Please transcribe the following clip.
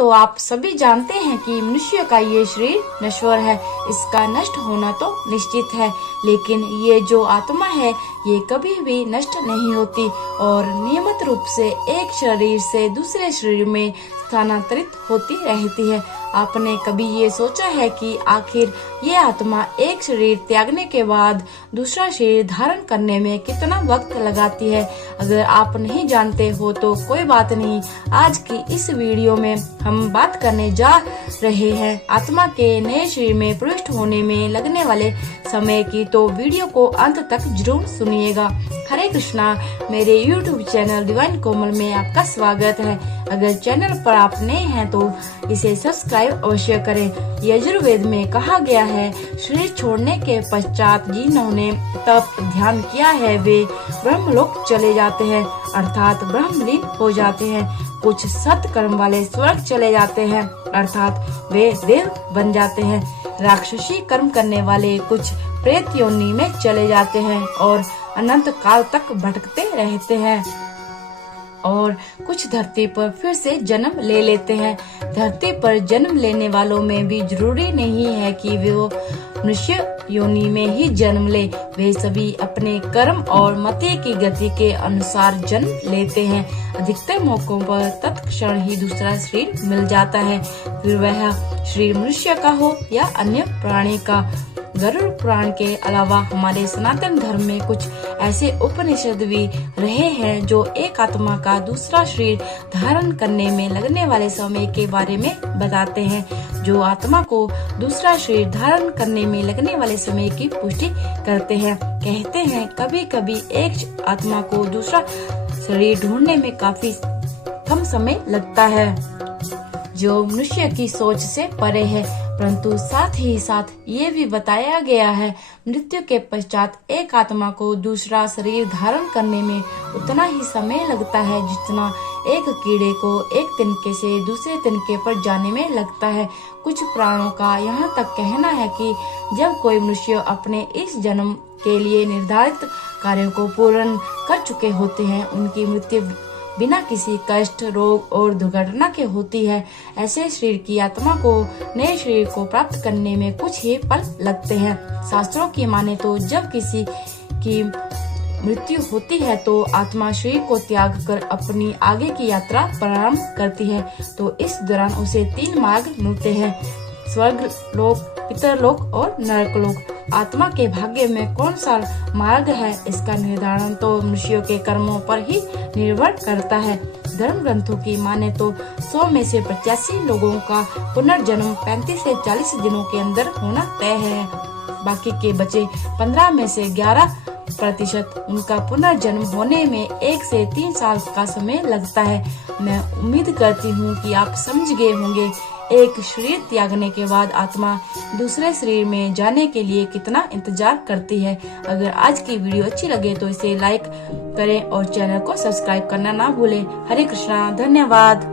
तो आप सभी जानते हैं कि मनुष्य का ये शरीर नश्वर है, इसका नष्ट होना तो निश्चित है, लेकिन ये जो आत्मा है ये कभी भी नष्ट नहीं होती और नियमित रूप से एक शरीर से दूसरे शरीर में स्थानांतरित होती रहती है। आपने कभी ये सोचा है कि आखिर ये आत्मा एक शरीर त्यागने के बाद दूसरा शरीर धारण करने में कितना वक्त लगाती है? अगर आप नहीं जानते हो तो कोई बात नहीं, आज की इस वीडियो में हम बात करने जा रहे हैं आत्मा के नए शरीर में प्रविष्ट होने में लगने वाले समय की, तो वीडियो को अंत तक जरूर सुनिएगा। हरे कृष्णा, मेरे YouTube चैनल डिवाइन कोमल में आपका स्वागत है। अगर चैनल पर आप नए हैं तो इसे सब्सक्राइब अवश्य करें। यजुर्वेद में कहा गया है, शरीर छोड़ने के पश्चात जिन्होंने तप ध्यान किया है वे ब्रह्मलोक चले जाते हैं, अर्थात ब्रह्मलीन हो जाते हैं। कुछ सत्कर्म वाले स्वर्ग चले जाते हैं, अर्थात वे देव बन जाते हैं। राक्षसी कर्म करने वाले कुछ प्रेत योनि में चले जाते हैं और अनंत काल तक भटकते रहते हैं और कुछ धरती पर फिर से जन्म ले लेते हैं। धरती पर जन्म लेने वालों में भी जरूरी नहीं है कि वो मनुष्य योनि में ही जन्म ले, वे सभी अपने कर्म और मति की गति के अनुसार जन्म लेते हैं। अधिकतर मौकों पर तत्क्षण ही दूसरा शरीर मिल जाता है, फिर वह शरीर मनुष्य का हो या अन्य प्राणी का। गरुड़ पुराण के अलावा हमारे सनातन धर्म में कुछ ऐसे उपनिषद भी रहे हैं जो एक आत्मा का दूसरा शरीर धारण करने में लगने वाले समय के बारे में बताते हैं। जो आत्मा को दूसरा शरीर धारण करने में लगने वाले समय की पुष्टि करते हैं। कहते हैं कभी कभी एक आत्मा को दूसरा शरीर ढूंढने में काफी कम समय लगता है, जो मनुष्य की सोच से परे है, परंतु साथ ही साथ ये भी बताया गया है मृत्यु के पश्चात एक आत्मा को दूसरा शरीर धारण करने में उतना ही समय लगता है जितना एक कीड़े को एक तिनके से दूसरे तिनके पर जाने में लगता है। कुछ प्राणों का यहाँ तक कहना है कि जब कोई मनुष्य अपने इस जन्म के लिए निर्धारित कार्यों को पूर्ण कर चुके होते हैं, उनकी मृत्यु बिना किसी कष्ट, रोग और दुर्घटना के होती है। ऐसे शरीर की आत्मा को नए शरीर को प्राप्त करने में कुछ ही पल लगते हैं। शास्त्रों की माने तो जब किसी की मृत्यु होती है तो आत्मा शरीर को त्याग कर अपनी आगे की यात्रा प्रारंभ करती है। तो इस दौरान उसे 3 मार्ग मिलते हैं, स्वर्ग लोक, पितरलोक और नरक लोक। आत्मा के भाग्य में कौन सा मार्ग है, इसका निर्धारण तो मनुष्यों के कर्मों पर ही निर्भर करता है। धर्म ग्रंथों की माने तो 100 में से 85 लोगों का पुनर्जन्म 35 से 40 दिनों के अंदर होना तय है। बाकी के बचे 15 में से 11% उनका पुनर्जन्म होने में 1 से 3 साल का समय लगता है। मैं उम्मीद करती हूँ कि आप समझ गए होंगे एक शरीर त्यागने के बाद आत्मा दूसरे शरीर में जाने के लिए कितना इंतजार करती है। अगर आज की वीडियो अच्छी लगे तो इसे लाइक करें और चैनल को सब्सक्राइब करना ना भूलें। हरे कृष्णा, धन्यवाद।